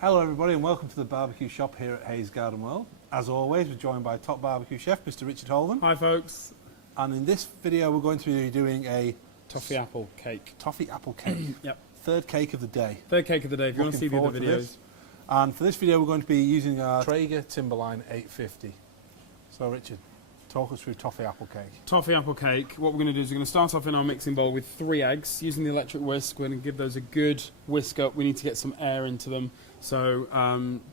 Hello everybody and welcome to the barbecue shop here at Hayes Garden World. As always, we're joined by top barbecue chef, Mr. Richard Holden. Hi folks. And in this video we're going to be doing a Toffee apple cake. toffee apple cake. Yep. Third cake of the day. Third cake of the day, if you want to see the other videos. And for this video we're going to be using our Traeger Timberline 850. So Richard, talk us through toffee apple cake. Toffee apple cake, what we're going to do is we're going to start off in our mixing bowl with 3 eggs. Using the electric whisk, we're going to give those a good whisk up. We need to get some air into them. So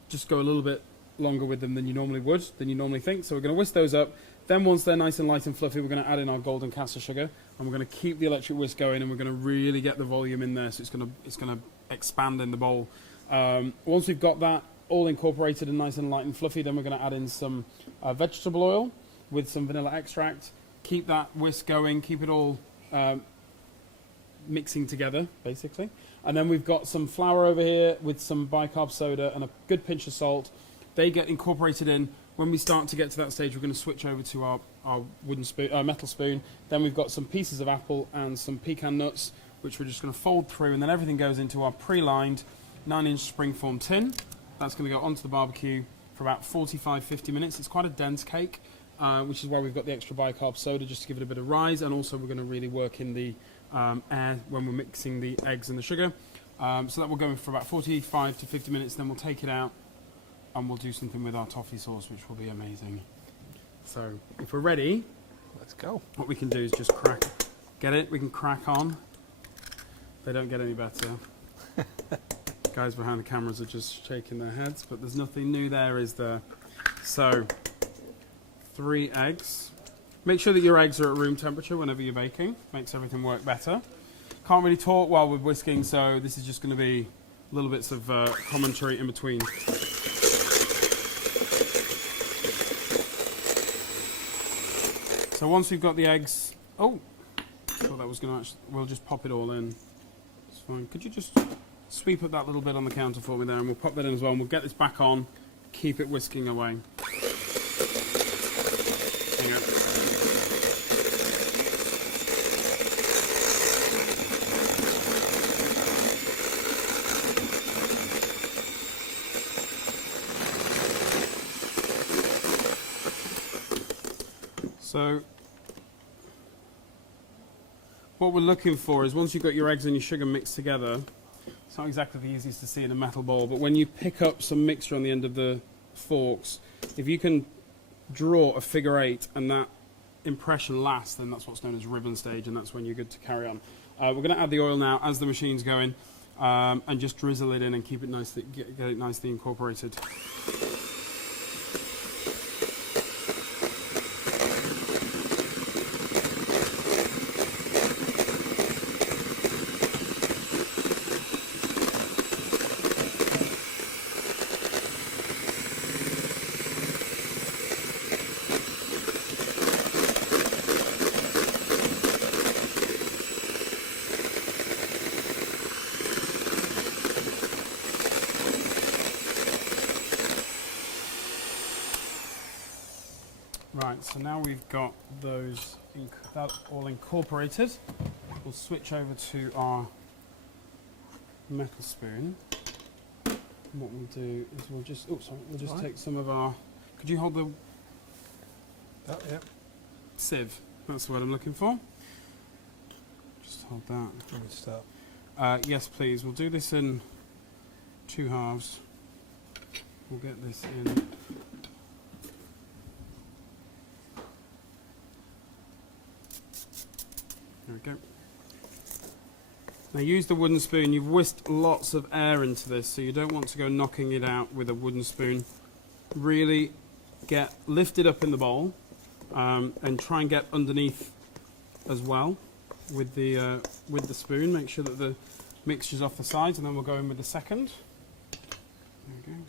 just go a little bit longer with them than you normally would, than you normally think. So we're going to whisk those up. Then once they're nice and light and fluffy, we're going to add in our golden caster sugar. And we're going to keep the electric whisk going, and we're going to really get the volume in there, so it's going to expand in the bowl. Once we've got that all incorporated and nice and light and fluffy, then we're going to add in some vegetable oil with some vanilla extract. Keep that whisk going, keep it all mixing together, basically. And then we've got some flour over here with some bicarb soda and a good pinch of salt. They get incorporated in. When we start to get to that stage, we're going to switch over to our wooden spoon, metal spoon. Then we've got some pieces of apple and some pecan nuts, which we're just going to fold through, and then everything goes into our pre-lined 9-inch springform tin. That's going to go onto the barbecue for about 45-50 minutes. It's quite a dense cake, which is why we've got the extra bicarb soda, just to give it a bit of rise, and also we're going to really work in the air when we're mixing the eggs and the sugar. So that will go in for about 45 to 50 minutes, then we'll take it out and we'll do something with our toffee sauce, which will be amazing. So if we're ready, let's go. What we can do is just get it, we can crack on. They don't get any better. Guys behind the cameras are just shaking their heads, but there's nothing new there, is there? So 3 eggs. Make sure that your eggs are at room temperature whenever you're baking. Makes everything work better. Can't really talk while we're whisking, so this is just going to be little bits of commentary in between. So once we've got the eggs, thought that was going to we'll just pop it all in. It's fine. Could you just sweep up that little bit on the counter for me there, and we'll pop that in as well, and we'll get this back on, keep it whisking away. Hang on. So what we're looking for is, once you've got your eggs and your sugar mixed together, it's not exactly the easiest to see in a metal bowl, but when you pick up some mixture on the end of the forks, if you can draw a figure 8 and that impression lasts, then that's what's known as ribbon stage, and that's when you're good to carry on. We're going to add the oil now as the machine's going, and just drizzle it in and keep it nicely, get it nicely incorporated. Right, so now we've got those that all incorporated, we'll switch over to our metal spoon. And what we'll do is we'll just take some of our. Could you hold the Yeah. sieve? That's the word I'm looking for. Just hold that. Let me start. Yes, please. We'll do this in 2 halves. We'll get this in. There we go. Now use the wooden spoon. You've whisked lots of air into this, so you don't want to go knocking it out with a wooden spoon. Really get lifted up in the bowl, and try and get underneath as well with the spoon. Make sure that the mixture's off the sides, and then we'll go in with the second. There we go.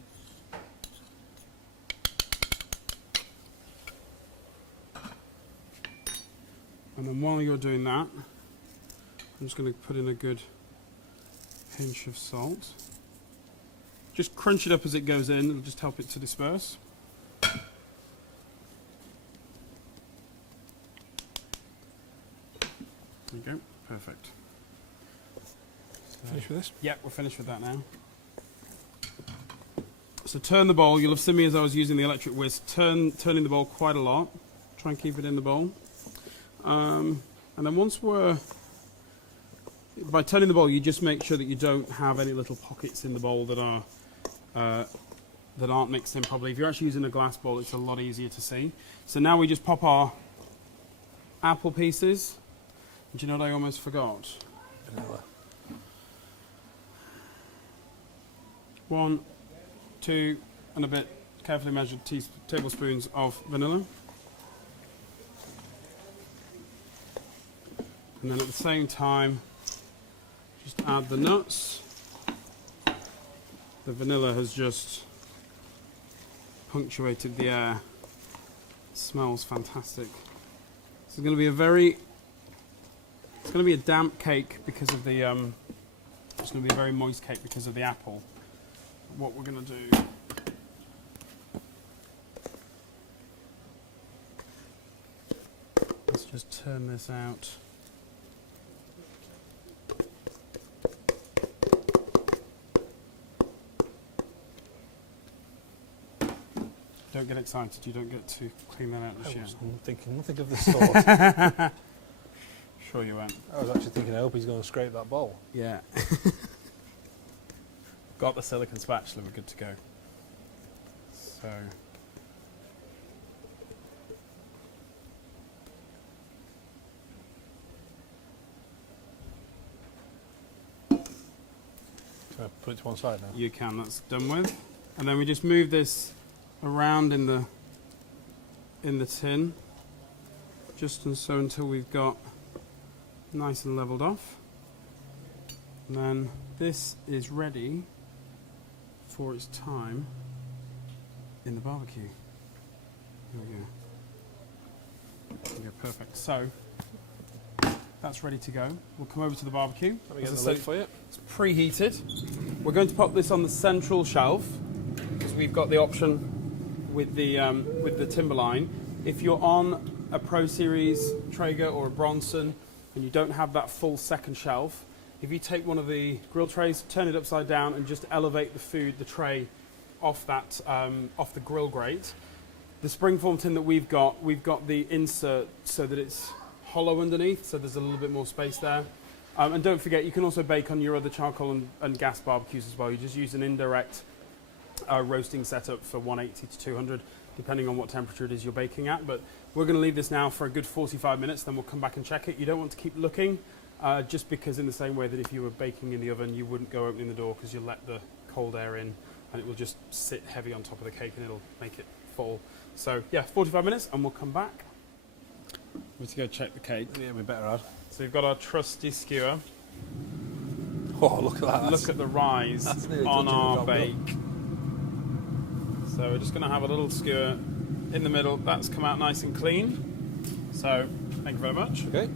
And then while you're doing that, I'm just going to put in a good pinch of salt. Just crunch it up as it goes in, it'll just help it to disperse. There you go, perfect. Finish with this? Yeah, we're finished with that now. So turn the bowl. You'll have seen me as I was using the electric whisk, turning the bowl quite a lot. Try and keep it in the bowl. And then by turning the bowl, you just make sure that you don't have any little pockets in the bowl that aren't mixed in properly. If you're actually using a glass bowl, it's a lot easier to see. So now we just pop our apple pieces. Do you know what I almost forgot? Vanilla. 1, 2, and a bit carefully measured tablespoons of vanilla. And then at the same time, just add the nuts. The vanilla has just punctuated the air. It smells fantastic. This is going to be it's going to be a damp cake because of the, it's going to be a very moist cake because of the apple. What we're going to do, let's just turn this out. Don't get excited, you don't get to clean that out just I yet. was thinking nothing of the sort. Sure you won't. I was actually thinking, I hope he's going to scrape that bowl. Yeah. Got the silicone spatula, we're good to go. So. Can I put it to one side now? You can, that's done with. And then we just move this around in the tin, just and so until we've got nice and leveled off. And then this is ready for its time in the barbecue. There we go. There we go, perfect. So that's ready to go. We'll come over to the barbecue. Let me get As the I lid say, for you. it's preheated. We're going to pop this on the central shelf because we've got the option with the Timberline. If you're on a Pro Series Traeger or a Bronson and you don't have that full second shelf, if you take one of the grill trays, turn it upside down and just elevate the tray off the grill grate. The springform tin that we've got the insert so that it's hollow underneath, so there's a little bit more space there. And don't forget, you can also bake on your other charcoal and gas barbecues as well. You just use an indirect roasting setup for 180 to 200, depending on what temperature it is you're baking at. But we're going to leave this now for a good 45 minutes, then we'll come back and check it. You don't want to keep looking, just because in the same way that if you were baking in the oven, you wouldn't go opening the door because you'll let the cold air in and it will just sit heavy on top of the cake and it'll make it fall. So yeah, 45 minutes and we'll come back. We're to go check the cake. Yeah, we better add. So we've got our trusty skewer. Oh, look at that. Look at the rise on our bake. So we're just going to have a little skewer in the middle. That's come out nice and clean. So thank you very much. Okay.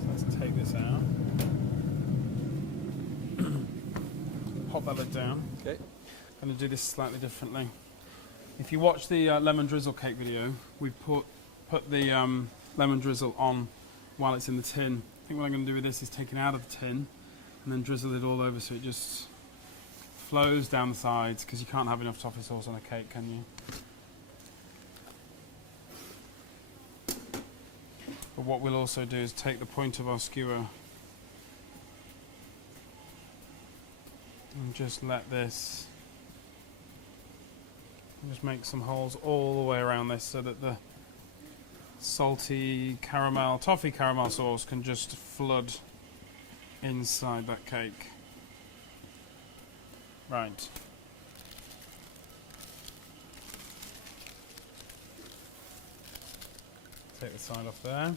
So let's take this out. Pop that lid down. Okay. I'm going to do this slightly differently. If you watch the lemon drizzle cake video, we put the lemon drizzle on while it's in the tin. I think what I'm going to do with this is take it out of the tin and then drizzle it all over so it just flows down the sides, because you can't have enough toffee sauce on a cake, can you? But what we'll also do is take the point of our skewer and just let this, just make some holes all the way around this so that the salty caramel, toffee caramel sauce can just flood inside that cake. Right. Take the side off there.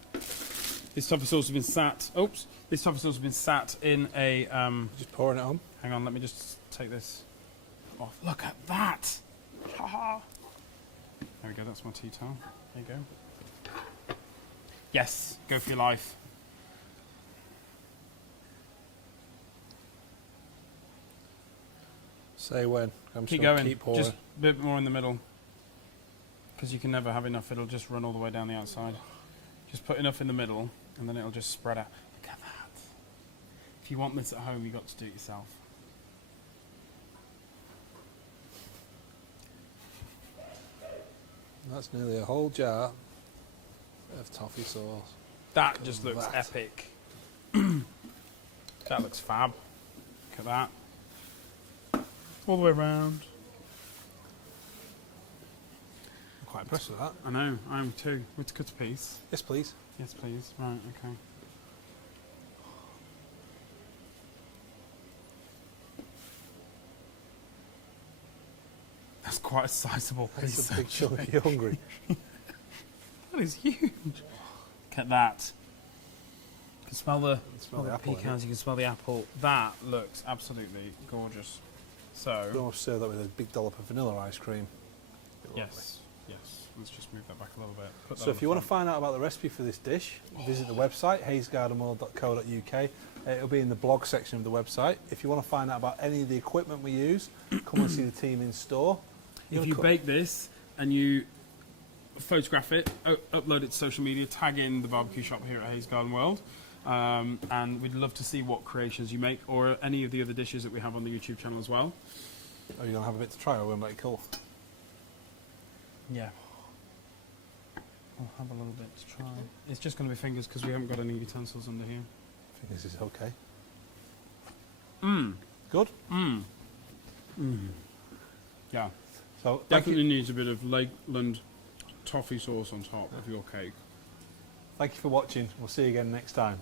This toffee sauce has been sat. Oops. This toffee sauce has been sat in a. Just pouring it on. Hang on. Let me just take this off. Look at that. Ha-ha. There we go. That's my tea towel. There you go. Yes. Go for your life. Say when. I'm Keep just gonna going. Keep pouring. Just a bit more in the middle. Because you can never have enough. It'll just run all the way down the outside. Just put enough in the middle and then it'll just spread out. Look at that. If If you want this at home, you've got to do it yourself. That's nearly a whole jar of toffee sauce. That just looks That. epic. That looks fab. Look at that. All the way around. I'm quite impressed with that. I know, I am too. We're to cut a piece. Yes, please. Yes, please. Right, okay. That's quite a sizable piece. It's a big chunk. Are you hungry? That is huge. Look at that. You can smell the, Smell the apple in pecans, you can smell the apple. That looks absolutely gorgeous. So, You almost serve that with a big dollop of vanilla ice cream. Be lovely. yes, yes. Let's just move that back a little bit. Put that So on if you the want to front. find out about the recipe for this dish, visit the website, hayesgardenworld.co.uk. It'll be in the blog section of the website. If you want to find out about any of the equipment we use, come and see the team in store. If you bake this and you photograph it, upload it to social media, tag in the barbecue shop here at Hayes Garden World, and we'd love to see what creations you make or any of the other dishes that we have on the YouTube channel as well. Are you going to have a bit to try or we'll make it cool? Yeah. I'll have a little bit to try. It's just going to be fingers because we haven't got any utensils under here. I think this is okay. Mmm. Good? Mmm. Mmm. Yeah. So Definitely needs a bit of Lakeland toffee sauce on top of your cake. thank you for watching. We'll see you again next time.